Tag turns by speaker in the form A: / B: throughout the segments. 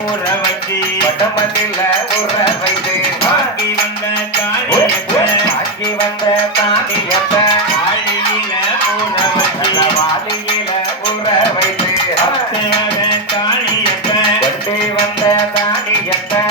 A: ஊற வைத்து
B: பட்டமதில ஊற வைத்து
A: வாங்கி வந்த காரியத்தை
B: வாங்கி வந்த
A: காரியத்தை வாழியில ஊற வைத்து
B: வாழியில ஊற வைத்து
A: காரியத்தை வந்த காரியத்தை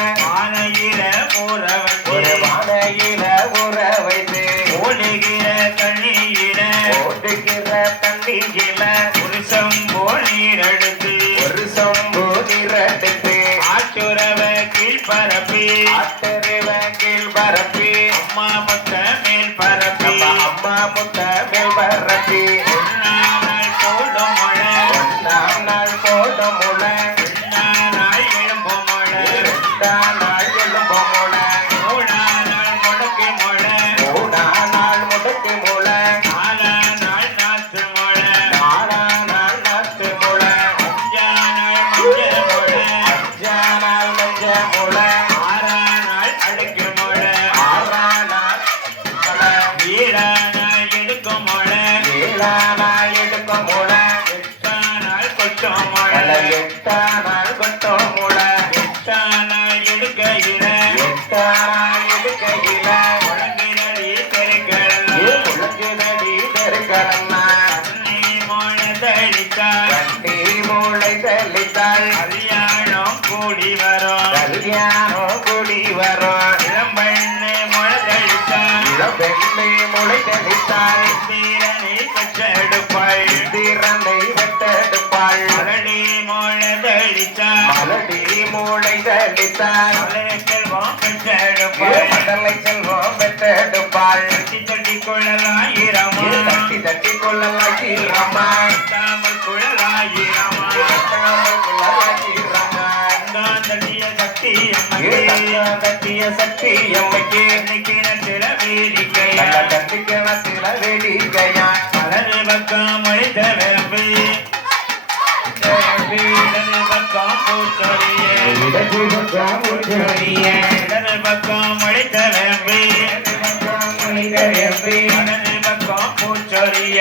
B: mama, quer அழைத்தான்
A: கல்யாணம் கூடி வரும்.
B: கல்யாணம் கூடி வரும்.
A: இளம்பெண்ணை முளைதளித்தான்
B: இளம்பெண்ணை முளைதளித்தான்
A: வீரனை பெற்றெடுப்பாள்.
B: வீரனை வெட்டெடுப்பாள்
A: மலடி முளைதளித்தான்
B: மலடி
A: முளைதளித்தான் செல்வம் பெற்றெடுப்பாள்.
B: மடலை செல்வம் பெற்றெடுப்பாள்.
A: தட்டி தட்டி
B: கொள்ளலாம் தட்டி தட்டி
A: கொள்ளலாம் கட்டிய சக்தி
B: அம்மைக்கு நிக்கிற
A: சில வேடிக்கையா
B: கட்டிக்கிற சில வேடிக்கையா
A: அழகு பக்கம் மனித வேம்பு இடது பக்கம் பூத்தொழிய
B: இடது பக்கம் பூத்தொழிய
A: இடது பக்கம் மனித வேம்பு
B: மனித வேம்பு
A: இடது பக்கம் பூச்சொழிய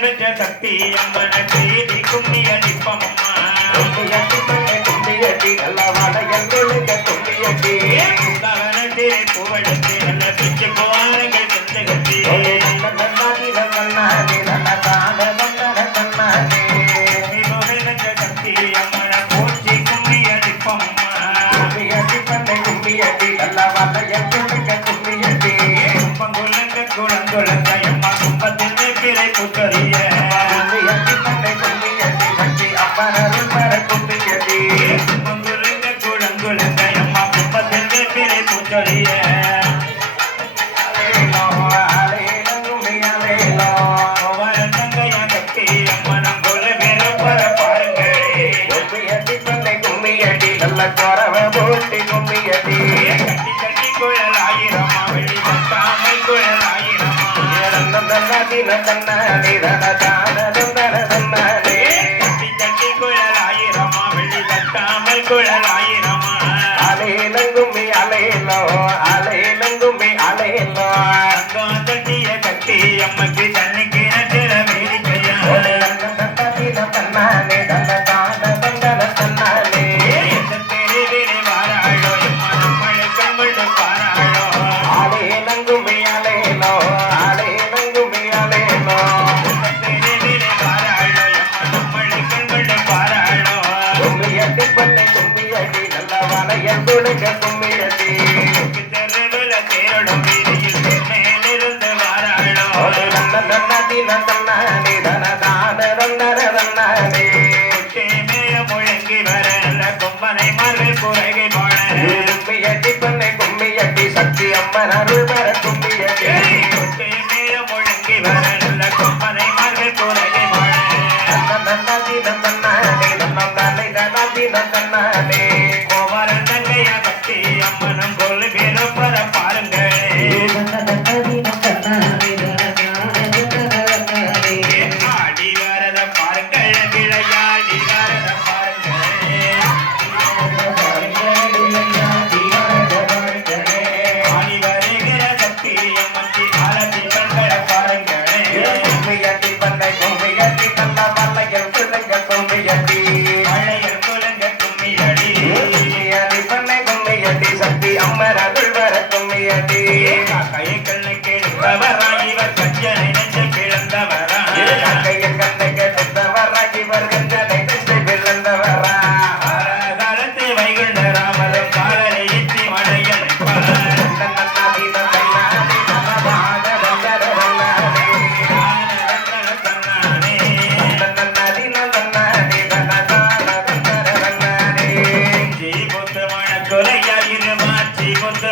A: எடுத்த சக்தி அம்மனை தேடி கும்மி அடிப்பம்மா. கும்மி
B: அடிப்பட்ட கும்மி அடி நல்ல வடையல் கும்மி அடி நல்ல
A: பிச்சு போவாருங்கள் करिए।
B: கட்டின கண்ணாடி தன
A: காதலும் தனதன்னாடி குழலாயிரமா வெள்ளி தட்டாமல்
B: அலையிலோ. जाने ஜீவத்து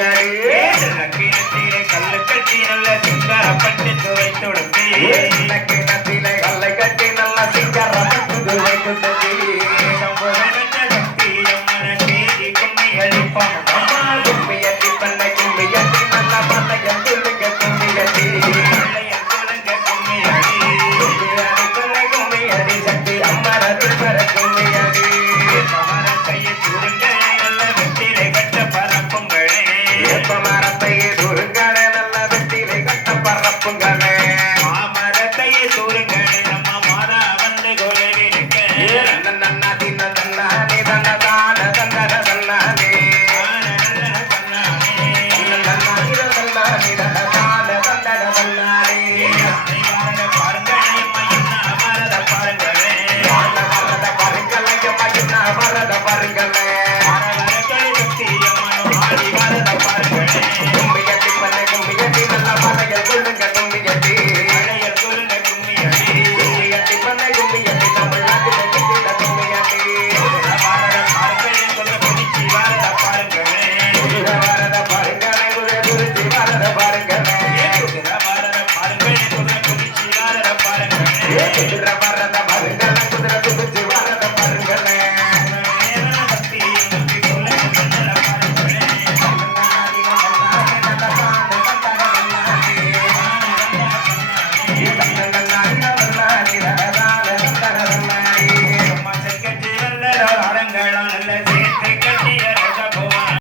B: aí, aí.